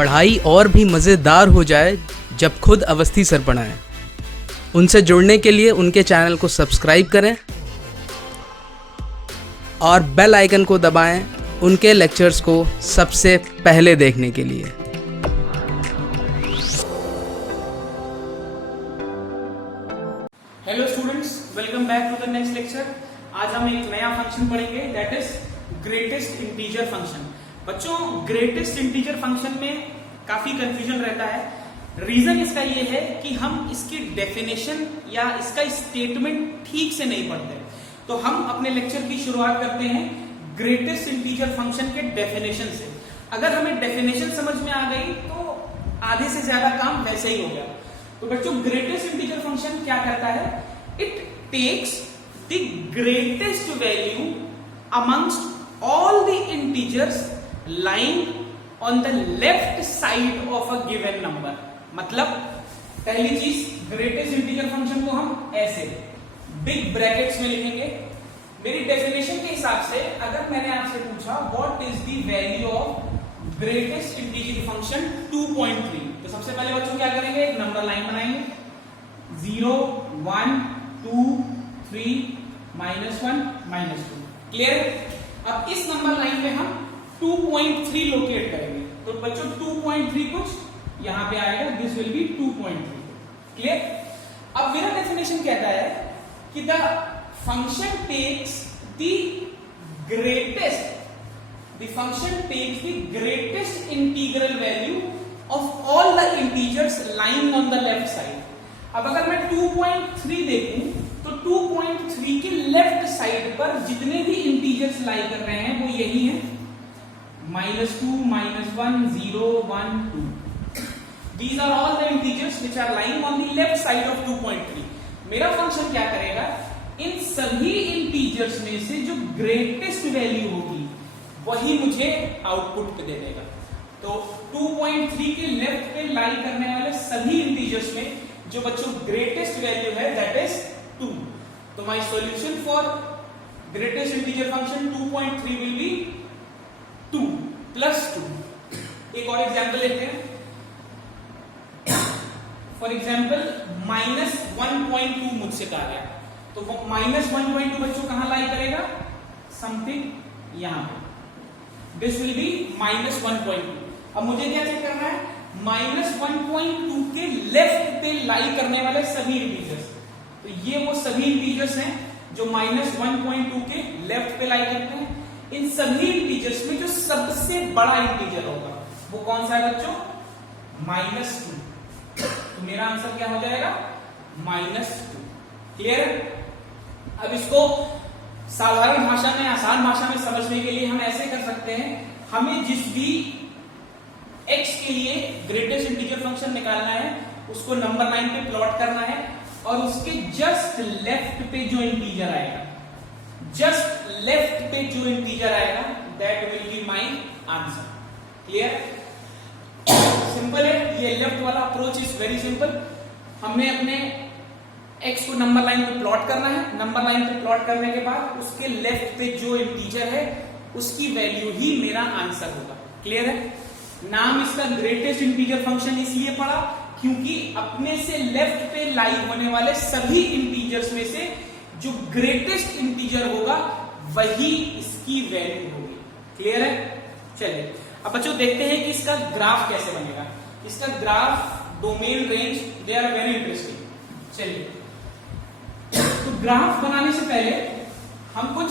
पढ़ाई और भी मज़ेदार हो जाए जब खुद अवस्थी सर पढ़ाएं। उनसे जुड़ने के लिए उनके चैनल को सब्सक्राइब करें और बेल आइकन को दबाएं उनके लेक्चर्स को सबसे पहले देखने के लिए। Hello students, welcome back to the next lecture. आज हम एक नया फंक्शन पढ़ेंगे, that is greatest integer function. बच्चों, ग्रेटेस्ट इंटीजर फंक्शन में काफी कंफ्यूजन रहता है। रीजन इसका ये है कि हम इसकी डेफिनेशन या इसका स्टेटमेंट ठीक से नहीं पढ़ते। तो हम अपने लेक्चर की शुरुआत करते हैं ग्रेटेस्ट इंटीजर फंक्शन के डेफिनेशन से। अगर हमें डेफिनेशन समझ में आ गई तो आधे से ज्यादा काम वैसे ही हो गया। तो बच्चों, ग्रेटेस्ट इंटीजर फंक्शन क्या करता है? It takes the greatest value amongst all the integers lying on the left side of a given number. मतलब पहली चीज, ग्रेटेस्ट इंटीजर फंक्शन को हम ऐसे बिग ब्रैकेट्स में लिखेंगे। मेरी डेफिनेशन के हिसाब से अगर मैंने आपसे पूछा what is the value of greatest integer function 2.3, तो सबसे पहले बच्चों क्या करेंगे? एक नंबर लाइन बनाएंगे, 0 1 2 3 -1 -2। क्लियर? अब इस नंबर लाइन में हम 2.3 लोकेट करेंगे। तो बच्चों 2.3 कुछ यहां पे आएगा, दिस विल बी 2.3। क्लियर? अब मेरा डेफिनेशन कहता है कि the function takes the greatest integral value of all the integers lying on the left side. अब अगर मैं 2.3 देखूं तो 2.3 के लेफ्ट साइड पर जितने भी इंटीजर्स लाई कर रहे हैं वो यही है, -2 -1 0 1 2। These are all the integers which are lying on the left side of 2.3। मेरा फंक्शन क्या करेगा? इन सभी इंटीजर्स में से जो ग्रेटेस्ट वैल्यू होगी वही मुझे आउटपुट पे दे देगा। तो 2.3 के लेफ्ट पे लाई करने वाले सभी इंटीजर्स में जो बच्चों ग्रेटेस्ट वैल्यू है दैट इज 2। तो my solution for greatest integer function 2.3 will be 2 + 2। एक और एग्जांपल लेते हैं। फॉर एग्जांपल -1.2 मुझसे कहा गया, तो वो -1.2 बच्चों कहां लाई करेगा? समथिंग यहां पे, दिस विल बी -1.2। अब मुझे क्या चेक करना है? -1.2 के लेफ्ट पे लाई करने वाले सभी इंटीजर्स। तो ये वो सभी इंटीजर्स हैं जो -1.2 के लेफ्ट पे लाई करते हैं। इन सभी इंटीजर्स में जो सबसे बड़ा इंटीजर होगा वो कौन सा है बच्चों? -2। तो मेरा आंसर क्या हो जाएगा? -2। क्लियर? अब इसको साधारण भाषा में, आसान भाषा में समझने के लिए हम ऐसे कर सकते हैं, हमें जिस भी x के लिए ग्रेटेस्ट इंटीजर फंक्शन निकालना है उसको नंबर लाइन पे प्लॉट करना है और उसके जस्ट लेफ्ट पे जो इंटीजर आएगा, that will be my answer. Clear? Simple है, ये लेफ्ट वाला अप्रोच इज वेरी सिंपल। हमने अपने x को नंबर लाइन पे प्लॉट करना है। नंबर लाइन पे प्लॉट करने के बाद उसके लेफ्ट पे जो इंटीजर है उसकी वैल्यू ही मेरा आंसर होगा। क्लियर है? नाम इसका ग्रेटेस्ट इंटीजर फंक्शन इसलिए पड़ा क्योंकि अपने से लेफ्ट पे लाई होने वाले सभी इंटीजर्स में से जो ग्रेटेस्ट इंटीजर होगा वही इसकी वैल्यू होगी। क्लियर है? चलिए अब बच्चों देखते हैं कि इसका ग्राफ कैसे बनेगा। इसका graph, domain, range, they are very interesting. चलिए, तो ग्राफ बनाने से पहले हम कुछ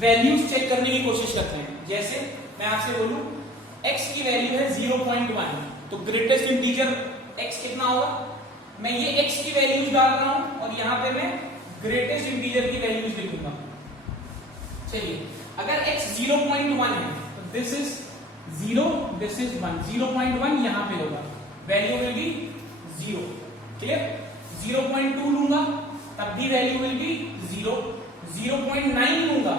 वैल्यूज चेक करने की कोशिश करते हैं। जैसे मैं आपसे बोलूं x की वैल्यू है 0.1, तो ग्रेटेस्ट इंटीजर x कितना होगा? मैं ये x की वैल्यूज डाल रहा हूं और यहां पे मैं ग्रेटेस्ट इंटीजर की वैल्यूज लिखूंगा। चलिए, अगर x 0.1 है तो दिस इज 0, दिस इज 1, 0.1 यहां पे होगा, वैल्यू विल बी 0। क्लियर? 0.2 लूंगा तब भी वैल्यू विल बी 0, 0.9 लूंगा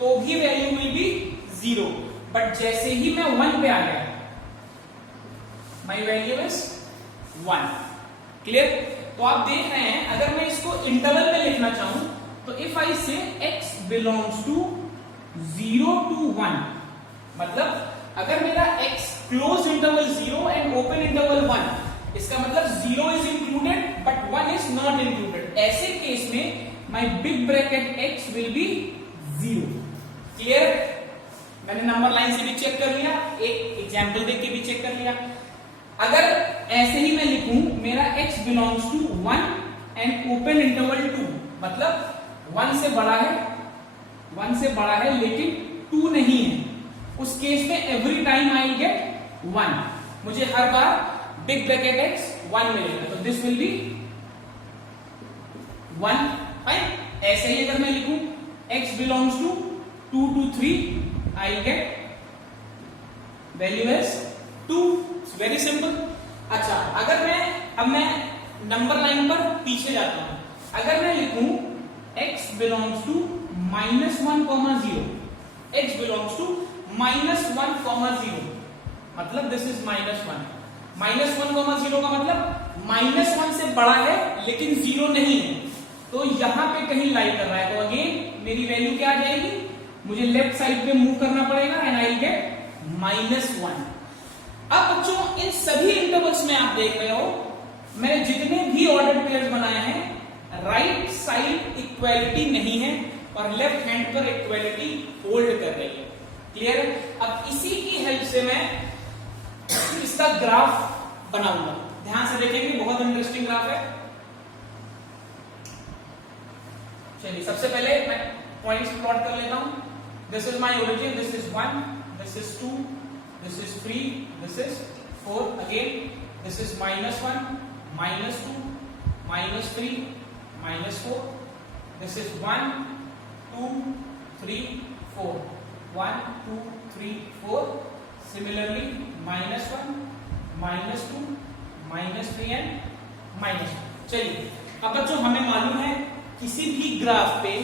तो भी वैल्यू विल बी 0। बट जैसे ही मैं 1 पे आ गया, माई वैल्यू इज 1। क्लियर? तो आप देख रहे हैं, अगर मैं इसको इंटरवल में लिखना चाहूं तो इफ आई से x बिलोंग्स टू 0 to 1, मतलब अगर मेरा x close interval 0 and open interval 1, इसका मतलब 0 is included but 1 is not included. ऐसे केस में my big bracket x will be 0। Clear? मैंने नंबर लाइन से भी चेक कर लिया, एक एग्जांपल देख के भी चेक कर लिया। अगर ऐसे ही मैं लिखूं मेरा x belongs to 1 and open interval 2, मतलब 1 से बड़ा है लेकिन 2 नहीं है, उस केस में एवरी टाइम आई गेट 1, मुझे हर बार बिग ब्रैकेट x 1 मिलेगा, तो दिस विल बी 1। फाइन। ऐसे ही अगर मैं लिखूं x belongs to 2 to 3, I get value as 2। Very simple. अच्छा, अगर मैं नंबर लाइन पर पीछे जाता हूं, अगर मैं लिखूं x belongs to -1, 0, x belongs to -1, 0, मतलब दिस इज -1। -1, 0 का मतलब -1 से बड़ा है लेकिन 0 नहीं है, तो यहां पे कहीं लाई कर रहा है, तो अगेन मेरी वैल्यू क्या आ जाएगी, मुझे लेफ्ट साइड पे मूव करना पड़ेगा एंड आई गेट -1। अब बच्चों इन सभी इंटरवल्स में आप देख रहे हो मैंने जितने भी ऑर्डर पेयर्स बनाए हैं, राइट साइड इक्वालिटी नहीं है और लेफ्ट हैंड पर इक्वालिटी होल्ड कर रही है। क्लियर? अब इसी की हेल्प से मैं इसका ग्राफ बनाऊंगा। ध्यान से देखेंगे, बहुत इंटरेस्टिंग ग्राफ है। चलिए सबसे पहले मैं पॉइंट्स प्लॉट कर लेता हूं। This is my origin, this is 1, this is 2, this is 3, this is 4, again this is -1, -2, -3, -4, this is 1, 2, 3, 4, 1, 2, 3, 4, similarly -1, -2, -3 and -1। चलिए अब बच्चों हमें मालूम है किसी भी ग्राफ पे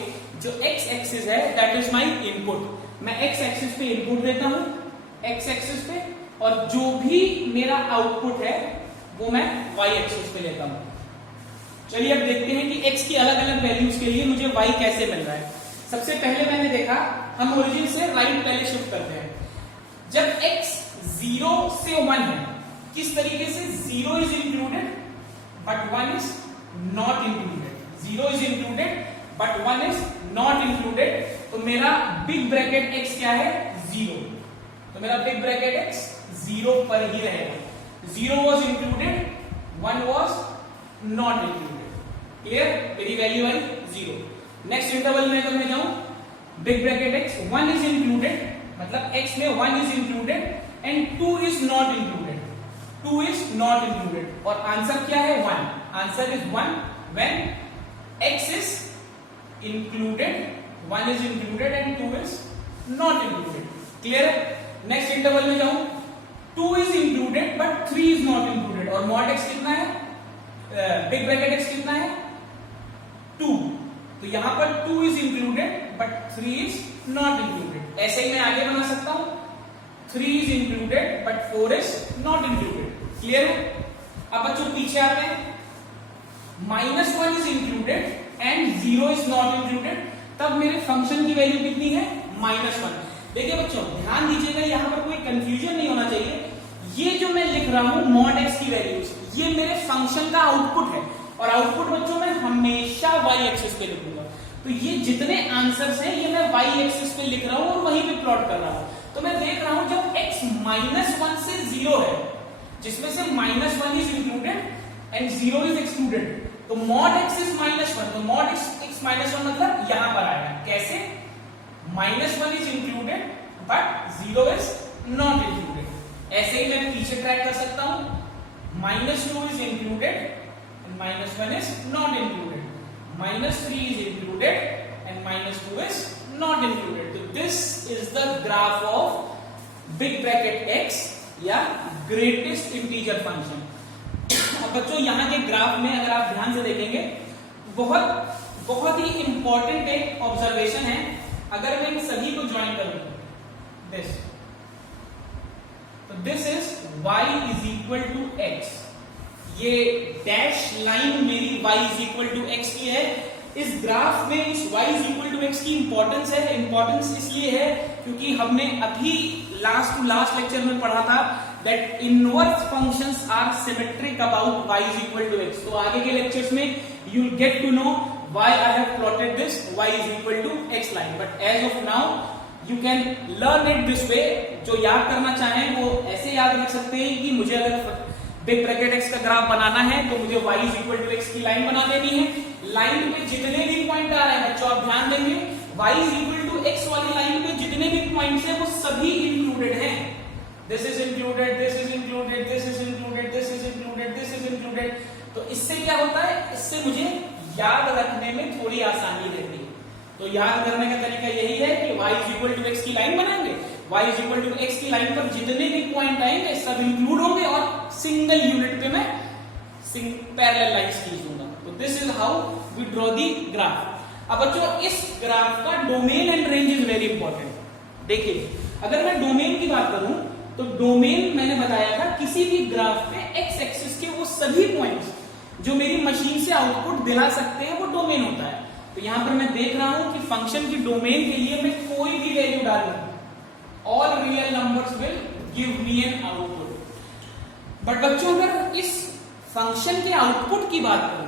जो x एक्सिस है दैट इज माय इनपुट, मैं x एक्सिस पे इनपुट देता हूं x एक्सिस पे, और जो भी मेरा आउटपुट है वो मैं y एक्सिस पे लेता हूं। चलिए अब देखते हैं कि x की अलग अलग वैल्यूज के लिए मुझे y कैसे मिल रहा है। सबसे पहले मैंने देखा हम ओरिजिन से राइट पहले शिफ्ट करते हैं। जब x 0 से 1 है, किस तरीके से 0 is included but 1 is not included, 0 is included but 1 is not included, तो मेरा बिग ब्रैकेट x क्या है 0, तो मेरा बिग ब्रैकेट x 0 पर ही रहेगा। 0 was included, 1 was not included। Clear? मेरी वैल्यू आई 0। नेक्स्ट इंटरवल में अगर मैं जाऊं, big bracket x 1 is included, मतलब x में 1 is included and 2 is not included, 2 is not included, और आंसर क्या है 1, answer is 1 when x is included, 1 is included and 2 is not included। Clear है? नेक्स्ट इंटरवल में जाऊं, 2 is included but 3 is not included, और mod x कितना है, big bracket x कितना है 2, तो यहां पर 2 is included but 3 is not included. ऐसे ही मैं आगे बना सकता हूं, 3 is included but 4 is not included. Clear है? अब बच्चों पीछे आते हैं, -1 is included and 0 is not included, तब मेरे फंक्शन की वैल्यू कितनी है -1। देखिए बच्चों ध्यान दीजिएगा, यहां पर कोई कंफ्यूजन नहीं होना चाहिए। ये जो मैं लिख रहा हूं मॉड x की वैल्यूज, ये मेरे फंक्शन का आउटपुट है, और आउटपुट बच्चों मैं हमेशा y एक्सिस पे लिखूंगा। तो ये जितने आंसर्स हैं ये मैं y एक्सिस पे लिख रहा हूं और वहीं पे प्लॉट कर रहा हूं। तो मैं देख रहा हूं जब x -1 से 0 है, जिसमें से -1 is included and 0 is excluded, तो मॉड x इज -1, तो मॉड x -1 मतलब यहां पर आएगा। कैसे? -1 is included but 0 is not included। ऐसे ही मैं पीछे ट्रैक कर सकता हूं, -2 is included and -1 is not included, -3 is included and -2 is not included। तो this is the graph of big bracket x या greatest integer function। अब बच्चों यहां के ग्राफ में अगर आप ध्यान से देखेंगे, बहुत ही इंपॉर्टेंट एक ऑब्जर्वेशन है। अगर मैं इन सभी को ज्वाइन करूं, दिस, तो this is y is equal to x, ये डैश लाइन मेरी y is equal to x की है, इस ग्राफ में इस y is equal to x की इंपॉर्टेंस है। इंपॉर्टेंस इसलिए है क्योंकि हमने अभी लास्ट टू लास्ट लेक्चर में पढ़ा था that inverse functions are symmetric about y is equal to x। तो आगे के लेक्चर्स में you will get to know why I have plotted this y is equal to x line, but as of now you can learn it this way। जो याद करना चाहें वो ऐसे याद रख सकते हैं कि मुझे अगर बिग ब्रैकेट x का ग्राफ बनाना है तो मुझे y is equal to x की लाइन बना देनी है। लाइन पे जितने भी पॉइंट आ रहे हैं बच्चों आप ध्यान देंगे y is equal to x वाली लाइन पे जितने भी पॉइंट्स हैं वो सभी इंक्लूडेड हैं। This is included, this is included, this is included, this is included, this is included. तो इससे क्या होता है, इससे मुझे याद रखने में थोड़ी आसानी रहती है। तो याद करने का तरीका यही है कि y is equal to x की लाइन बनाएंगे, y is equal to x की लाइन पर जितने भी पॉइंट आएंगे सब इंक्लूड होंगे और सिंगल यूनिट पे मैं पैरेलल लाइंस खींच दूंगा। तो this is how we draw the graph. अब बच्चों इस ग्राफ का domain and range is very important. देखिए अगर मैं डोमेन की बात करूं तो डोमेन मैंने बताया था किसी भी ग्राफ पे x एक्सिस के वो सभी पॉइंट्स जो मेरी मशीन से आउटपुट दिला सकते हैं वो डोमेन होता है। तो यहां पर मैं देख रहा हूं कि फंक्शन की डोमेन के लिए मैं कोई भी वैल्यू डाल रहा हूं, all real numbers will give me an output. But बच्चों अगर इस फंक्शन के आउटपुट की बात करूं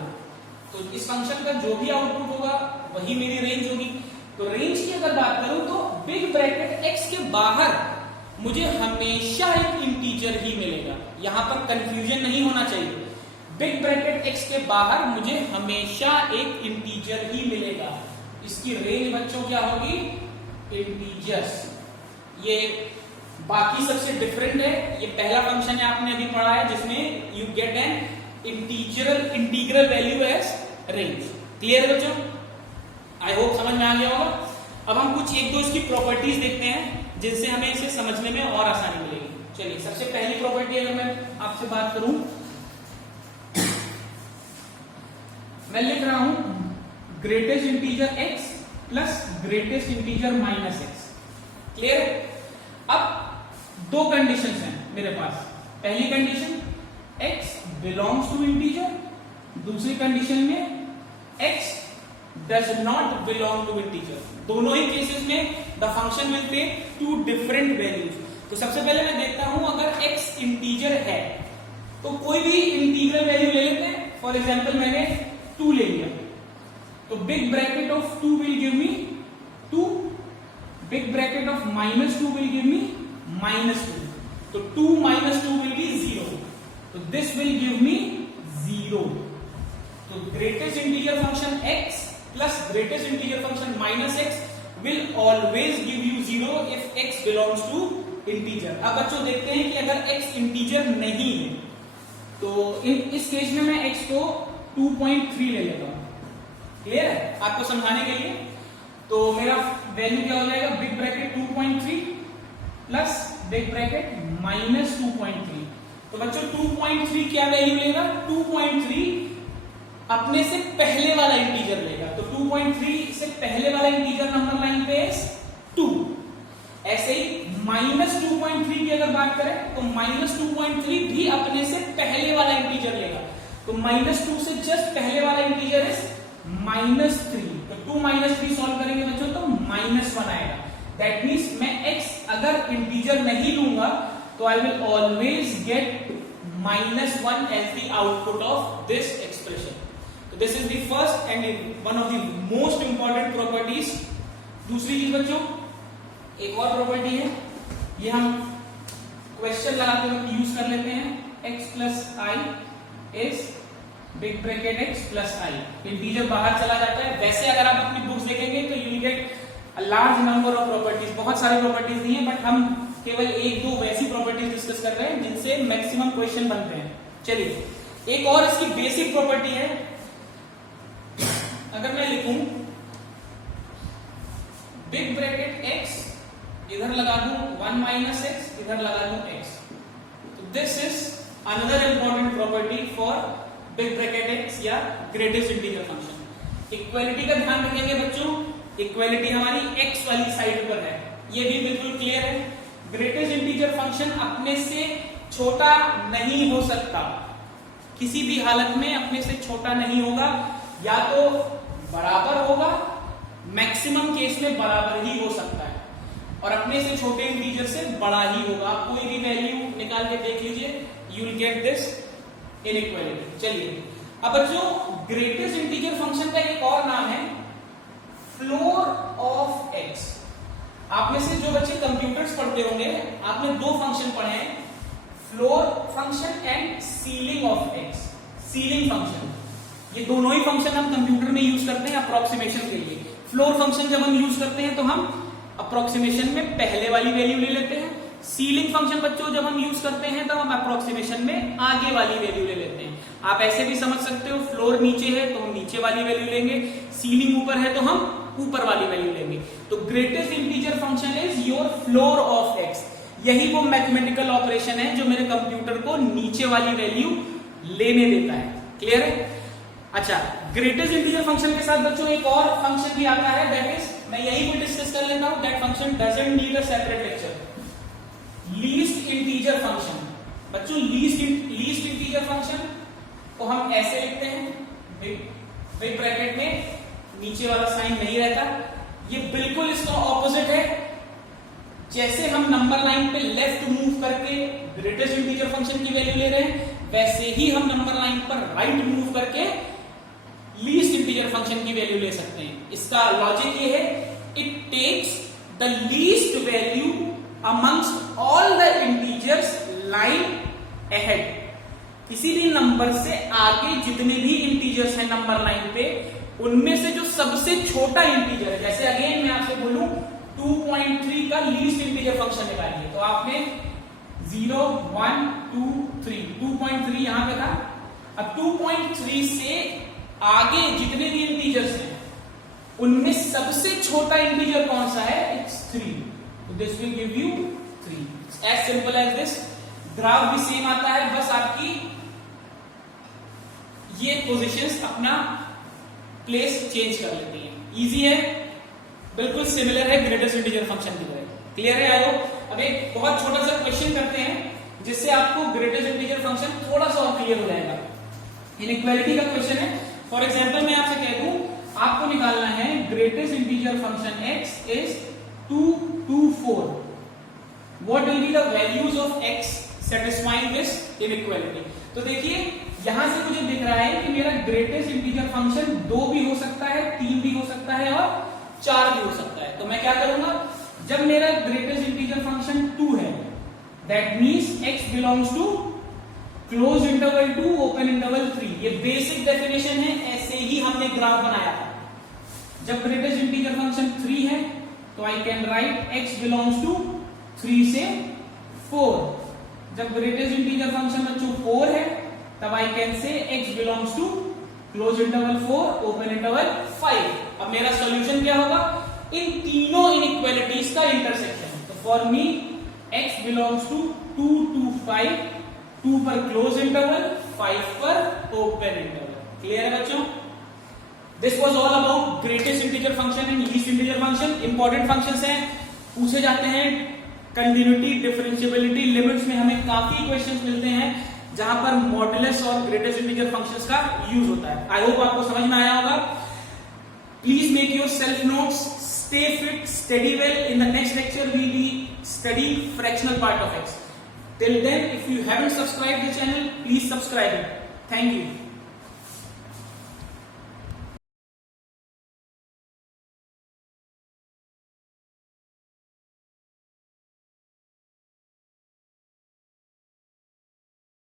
तो इस फंक्शन का जो भी आउटपुट होगा वही मेरी रेंज होगी। तो रेंज की अगर बात करूं तो बिग ब्रैकेट x के बाहर मुझे हमेशा एक इंटीजर ही मिलेगा। यहां पर कंफ्यूजन नहीं होना चाहिए। बिग ब्रैकेट x के बाहर मुझे हमेशा एक इंटीजर ही मिलेगा। इसकी रेंज बच्चों क्या होगी, इंटीजर्स। ये बाकी सबसे डिफरेंट है। ये पहला फंक्शन है आपने अभी पढ़ा है जिसमें you get an integral value as range. Clear बच्चों, आई होप समझ में आ गया होगा। अब हम कुछ एक दो इसकी प्रॉपर्टीज देखते हैं जिनसे हमें इसे समझने में और आसानी मिलेगी। चलिए सबसे पहली प्रॉपर्टी अगर मैं आपसे बात करूं, मैं लिख रहा हूं greatest integer x plus greatest integer minus x। Clear है। अब दो कंडीशंस हैं मेरे पास। पहली condition x belongs to integer, दूसरी कंडीशन में x does not belong to integer. दोनों ही केसेस में the function will take two different values. तो सबसे पहले मैं देखता हूं अगर x इंटीजर है तो कोई भी इंटीग्रल वैल्यू ले लेते हैं। फॉर एग्जाम्पल मैंने 2 ले लिया तो big bracket of 2 will give me 2, big bracket of -2 will give me -2। तो 2 - 2 विल बी 0, तो दिस विल गिव मी 0। तो greatest integer function x plus greatest integer function -x will always give you 0 if x belongs to integer. अब बच्चों देखते हैं कि अगर x integer नहीं है तो इस केस में मैं x को 2.3 ले लेता हूं। क्लियर है आपको समझाने के लिए। तो मेरा वैल्यू क्या हो जाएगा, big bracket 2.3 plus big bracket -2.3। तो बच्चों 2.3 क्या वैल्यू लेगा, 2.3 अपने से पहले वाला इंटीजर लेगा। तो 2.3 से पहले वाला इंटीजर नंबर लाइन पे 2। ऐसे ही -2.3 की अगर बात करें तो -2.3 भी अपने से पहले वाला इंटीजर लेगा। तो -2 से जस्ट पहले वाला इंटीजर इज -3। तो 2 - 3 सॉल्व करेंगे बच्चों तो -1 आएगा। दैट मीन्स मैं x अगर इंटीजर नहीं लूंगा तो I will always get -1 as the output of this expression. तो this is the first and one of the most important properties. दूसरी चीज बच्चों एक और प्रॉपर्टी है, ये हम क्वेश्चन लगाते वक्त यूज कर लेते हैं। x plus I is big bracket x plus I. Integer बाहर चला जाता है। वैसे अगर आप अपनी बुक्स देखेंगे तो you will get a large number of properties. बहुत सारी प्रॉपर्टीज नहीं है बट हम केवल एक दो वैसी प्रॉपर्टीज डिस्कस कर रहे हैं जिनसे मैक्सिमम क्वेश्चन बनते हैं। चलिए एक और इसकी बेसिक प्रॉपर्टी है। अगर मैं लिखूं बिग ब्रैकेट x इधर लगा दूं 1 - x, इधर लगा दूं x, तो this is another important property for big bracket x या ग्रेटेस्ट इंटीजर फंक्शन। इक्वालिटी का ध्यान रखेंगे बच्चों। इक्वालिटी हमारी x वाली साइड पर है, ये भी बिल्कुल क्लियर है। ग्रेटेस्ट इंटीजर फंक्शन अपने से छोटा नहीं हो सकता, किसी भी हालत में अपने से छोटा नहीं होगा। या तो बराबर होगा, मैक्सिमम केस में बराबर ही हो सकता है, और अपने से छोटे इंटीजर से बड़ा ही होगा। आप कोई भी वैल्यू निकाल के देख लीजिए, you will get this inequality. चलिए अब बच्चों, ग्रेटेस्ट इंटीजर फंक्शन का एक और नाम है फ्लोर ऑफ एक्स। आप में से जो बच्चे कंप्यूटर्स पढ़ते होंगे, आपने दो फंक्शन पढ़े हैं, floor function and ceiling of x. Ceiling function, ये दोनों ही फंक्शन हम कंप्यूटर में यूज करते हैं अप्रोक्सीमेशन के लिए। फ्लोर फंक्शन जब हम यूज करते हैं तो हम अप्रोक्सीमेशन में पहले वाली वैल्यू ले लेते हैं। सीलिंग फंक्शन बच्चों जब हम यूज करते हैं तो हम अप्रोक्सीमेशन में आगे वाली वैल्यू ले लेते हैं। आप ऐसे भी समझ सकते हो, फ्लोर नीचे है तो हम नीचे वाली वैल्यू लेंगे, सीलिंग ऊपर है तो हम ऊपर वाली वैल्यू लेंगे। तो greatest integer function is your floor of x. यही वो मैथमेटिकल ऑपरेशन है जो मेरे कंप्यूटर को नीचे वाली वैल्यू लेने देता है। क्लियर है? अच्छा, ग्रेटेस्ट इंटीजर फंक्शन के साथ बच्चों एक और फंक्शन भी आता है, दैट इज, मैं यही को डिस्कस कर लेता हूं, that function doesn't need a separate lecture. Least integer function. बच्चों लीस्ट इंटीजर फंक्शन को हम ऐसे लिखते हैं, बिग ब्रैकेट में नीचे वाला साइन नहीं रहता। ये बिल्कुल इसका ऑपोजिट है। जैसे हम नंबर लाइन पे लेफ्ट मूव करके ग्रेटेस्ट इंटीजर फंक्शन की वैल्यू ले रहे हैं, वैसे ही हम नंबर लाइन पर राइट मूव करके लीस्ट इंटीजर फंक्शन की वैल्यू ले सकते हैं। इसका लॉजिक ये है, it takes the least value amongst all the integers line ahead. किसी भी नंबर से आगे जितने भी इंटीजर्स हैं नंबर लाइन पे, उनमें से जो सबसे छोटा इंटीजर है, जैसे अगेन मैं आपसे बोलूं 2.3 का लीस्ट इंटीजर फंक्शन निकालिए, तो आपने 0, 1, 2, 3, 2.3 यहां पे था। अब 2.3 से आगे जितने भी इंटीजर्स हैं उनमें सबसे छोटा इंटीजर कौन सा है? इट्स 3। तो this will give you 3। As simple as this. Graph भी सेम आता है, बस आपकी ये पोजीशंस अपना प्लेस चेंज कर लेती हैं। इजी है, बिल्कुल सिमिलर है ग्रेटेस्ट इंटीजर फंक्शन की तरह। क्लियर है? आयो अब एक बहुत छोटा सा क्वेश्चन करते हैं जिससे आपको ग्रेटेस्ट इंटीजर फंक्शन थोड़ा सा और क्लियर हो जाएगा। इनइक्वालिटी का क्वेश्चन है। फॉर एग्जांपल मैं आपसे कह दूं, आपको निकालना है greatest integer function x is 2 to 4। What will be the values of x satisfying this inequality? तो देखिए यहां से मुझे दिख रहा है कि मेरा ग्रेटेस्ट इंटीजर फंक्शन 2 भी हो सकता है, 3 भी हो सकता है और 4 भी हो सकता है। तो मैं क्या करूंगा, जब मेरा ग्रेटेस्ट इंटीजर फंक्शन 2 है, that means x belongs to close interval 2 open interval 3। ये बेसिक डेफिनेशन है, ऐसे ही हमने ग्राफ बनाया था। जब ग्रेटेस्ट इंटीजर फंक्शन 3 है तो I can write x belongs to 3 से 4। जब ग्रेटेस्ट इंटीजर फंक्शन बच्चों 4 है तब I can say x belongs to close interval 4 open interval 5। अब मेरा सॉल्यूशन क्या होगा? इन तीनों इनइक्वालिटीज का इंटरसेक्शन। तो for me x belongs to 2 to 5, 2 पर क्लोज इंटरवल, 5 पर ओपन इंटरवल। क्लियर है बच्चों? This was all about greatest integer function and least integer function. Important functions हैं, पूछे जाते हैं। कंटिन्यूटी, डिफरेंशिएबिलिटी, लिमिट्स में हमें काफी क्वेश्चंस मिलते हैं जहां पर मॉडुलस और ग्रेटेस्ट इंटीजर फंक्शंस का यूज होता है। आई होप आपको समझ में आया होगा। Please make your self notes, stay fit, study well. In the next lecture we'll be studying fractional part of x. Till then, if you haven't subscribed the channel, please subscribe it. Thank you.